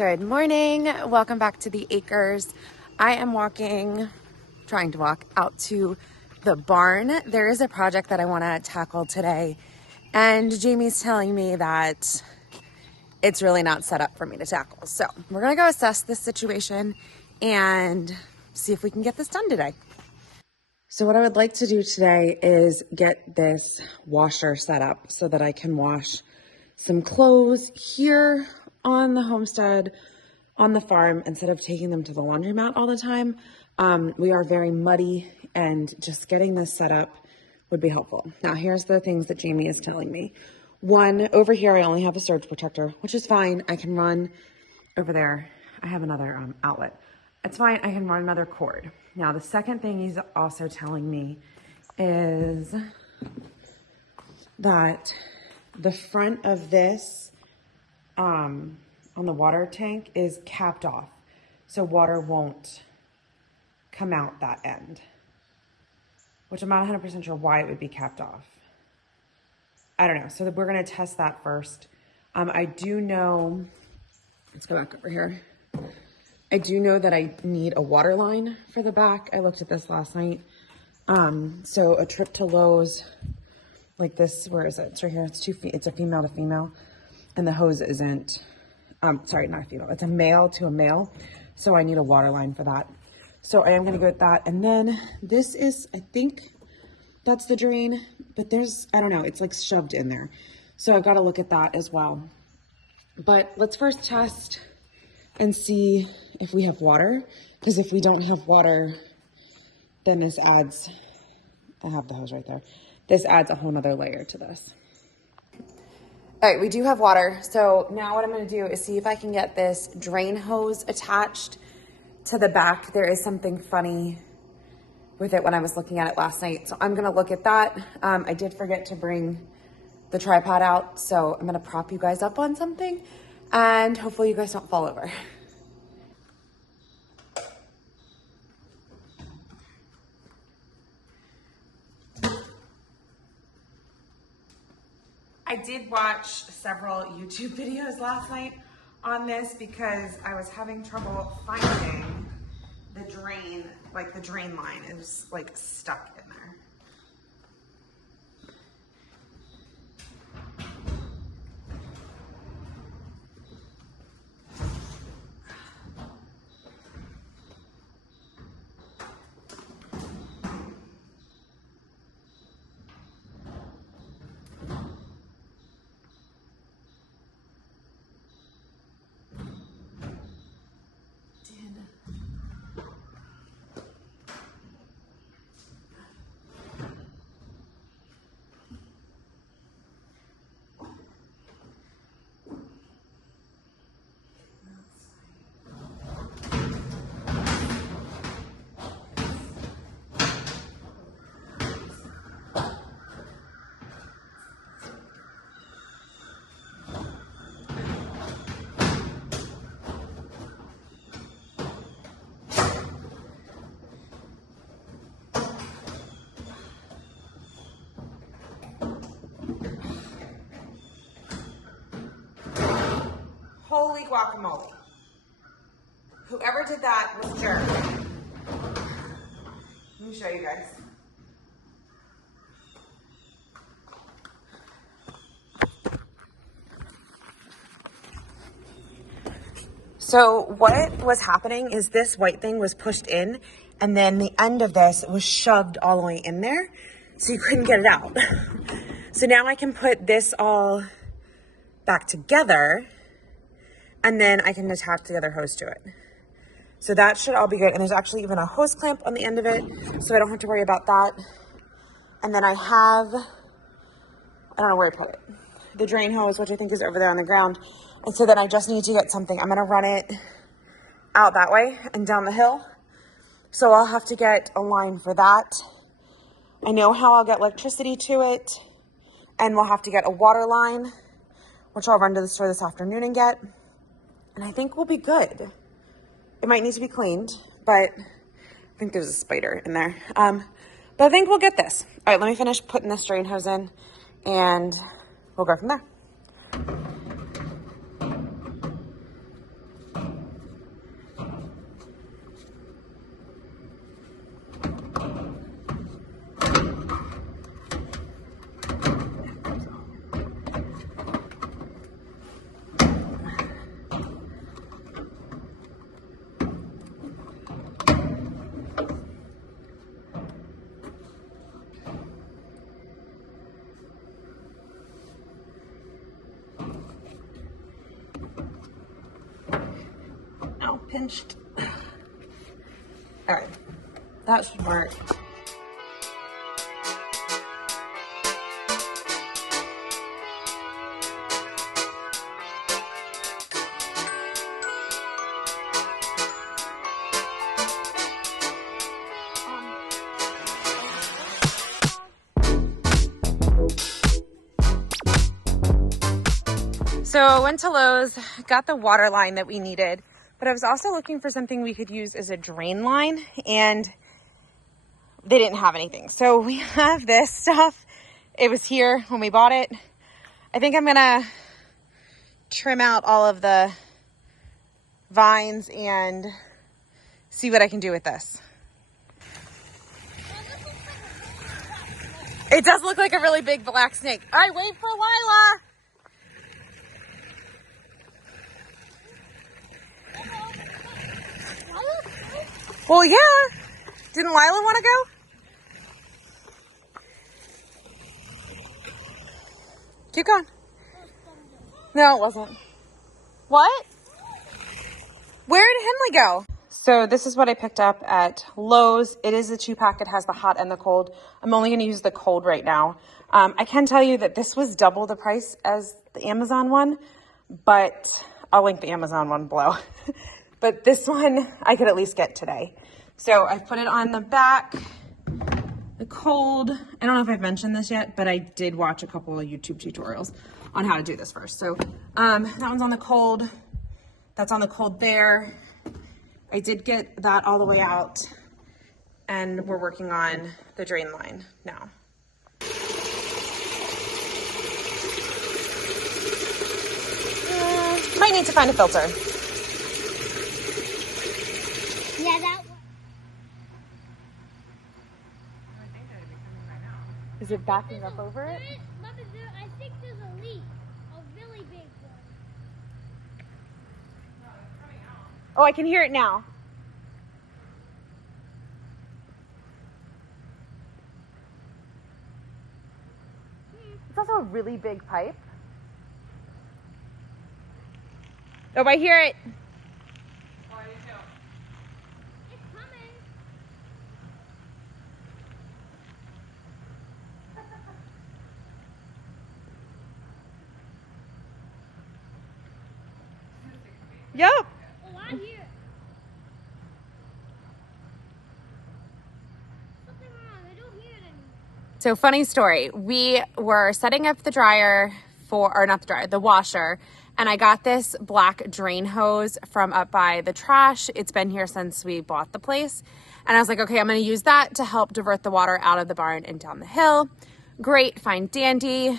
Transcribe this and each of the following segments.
Good morning. Welcome back to the acres. I am trying to walk out to the barn. There is a project that I want to tackle today, and Jamie's telling me that it's really not set up for me to tackle. So we're gonna go assess this situation and see if we can get this done today. So what I would like to do today is get this washer set up so that I can wash some clothes here on the homestead, on the farm, instead of taking them to the laundromat all the time. We are very muddy, and just getting this set up would be helpful. Now, here's the things that Jamie is telling me. One, over here, I only have a surge protector, which is fine. I can run over there. I have another outlet. It's fine. I can run another cord. Now, the second thing he's also telling me is that the front of this on the water tank is capped off, so water won't come out that end, which I'm not 100% sure why it would be capped off. I don't know. So we're going to test that first. I do know, let's go back over here. I do know that I need a water line for the back. I looked at this last night. So a trip to Lowe's like this, where is it? It's right here. It's a female to female, and the hose isn't, sorry, not a female. It's a male to a male. So I need a water line for that. So I am going to go with that. And then this is, I think that's the drain, but there's, I don't know, it's like shoved in there. So I've got to look at that as well. But let's first test and see if we have water, because if we don't have water, then this adds, I have the hose right there. This adds a whole nother layer to this. All right, we do have water. So now what I'm going to do is see if I can get this drain hose attached to the back. There is something funny with it when I was looking at it last night. So I'm going to look at that. I did forget to bring the tripod out, so I'm going to prop you guys up on something, and hopefully you guys don't fall over. I did watch several YouTube videos last night on this because I was having trouble finding the drain, like the drain line. It was like stuck in there. Holy guacamole. Whoever did that was a jerk. Let me show you guys. So what was happening is this white thing was pushed in, and then the end of this was shoved all the way in there, so you couldn't get it out. So now I can put this all back together, and then I can attach the other hose to it. So that should all be good. And there's actually even a hose clamp on the end of it, so I don't have to worry about that. And then I have, I don't know where I put it, the drain hose, which I think is over there on the ground. And so then I just need to get something. I'm gonna run it out that way and down the hill. So I'll have to get a line for that. I know how I'll get electricity to it, and we'll have to get a water line, which I'll run to the store this afternoon and get. And I think we'll be good. It might need to be cleaned, but I think there's a spider in there. But I think we'll get this. All right, let me finish putting this drain hose in, and we'll go from there. pinched. All right, that should work. So I went to Lowe's, got the water line that we needed, but I was also looking for something we could use as a drain line, and they didn't have anything. So we have this stuff. It was here when we bought it. I think I'm gonna trim out all of the vines and see what I can do with this. It does look like a really big black snake. All right, wait for Lila. Well, yeah. Didn't Lila want to go? Keep going. No, it wasn't. What? Where did Henley go? So this is what I picked up at Lowe's. It is a 2-pack. It has the hot and the cold. I'm only going to use the cold right now. I can tell you that this was double the price as the Amazon one, but I'll link the Amazon one below. But this one I could at least get today. So I put it on the back, the cold. I don't know if I've mentioned this yet, but I did watch a couple of YouTube tutorials on how to do this first. So that one's on the cold. That's on the cold there. I did get that all the way out, and we're working on the drain line now. Might need to find a filter. Yeah, that one. Is it backing up over it? I think there's a leak, a really big one. Oh, I can hear it now. It's also a really big pipe. Oh, I hear it. It's coming. Yep. Oh, I hear it. Something wrong. I don't hear it anymore. So funny story. We were setting up the dryer or not the dryer, the washer. And I got this black drain hose from up by the trash. It's been here since we bought the place. And I was like, okay, I'm going to use that to help divert the water out of the barn and down the hill. Great, fine, dandy.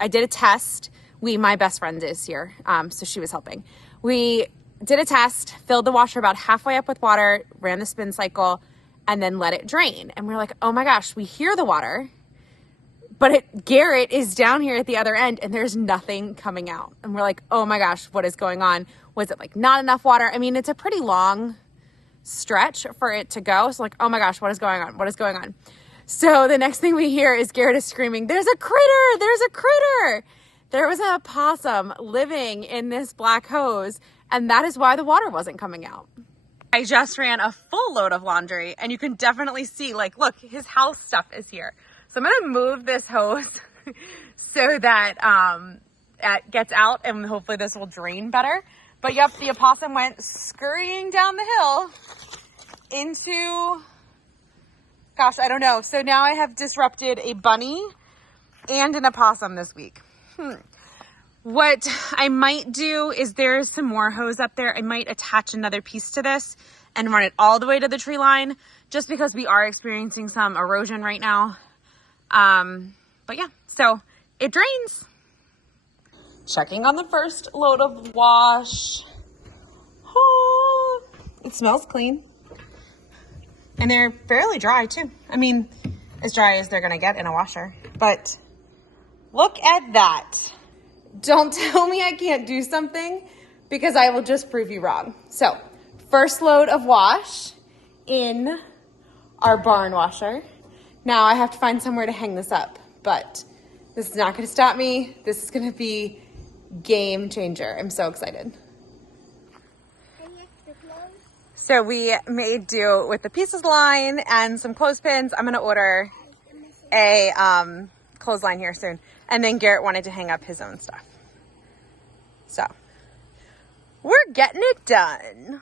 I did a test. My best friend is here, so she was helping. We did a test, filled the washer about halfway up with water, ran the spin cycle, and then let it drain. And we're like, oh my gosh, we hear the water, but Garrett is down here at the other end and there's nothing coming out. And we're like, oh my gosh, what is going on? Was it like not enough water? I mean, it's a pretty long stretch for it to go. So like, oh my gosh, what is going on? What is going on? So the next thing we hear is Garrett is screaming, there's a critter, there's a critter. There was a possum living in this black hose, and that is why the water wasn't coming out. I just ran a full load of laundry, and you can definitely see, like, look, his house stuff is here. So I'm gonna move this hose so that it gets out, and hopefully this will drain better. But yep, the opossum went scurrying down the hill into, gosh, I don't know. So now I have disrupted a bunny and an opossum this week. What I might do is there's some more hose up there. I might attach another piece to this and run it all the way to the tree line, just because we are experiencing some erosion right now. But yeah, so it drains. Checking on the first load of wash. Oh, it smells clean. And they're fairly dry too. I mean, as dry as they're gonna get in a washer, but look at that. Don't tell me I can't do something, because I will just prove you wrong. So, first load of wash in our barn washer. Now I have to find somewhere to hang this up, but this is not gonna stop me. This is gonna be game changer. I'm so excited. And you have to So we made do with the pieces line and some clothespins. I'm gonna order a clothesline here soon. And then Garrett wanted to hang up his own stuff. So we're getting it done.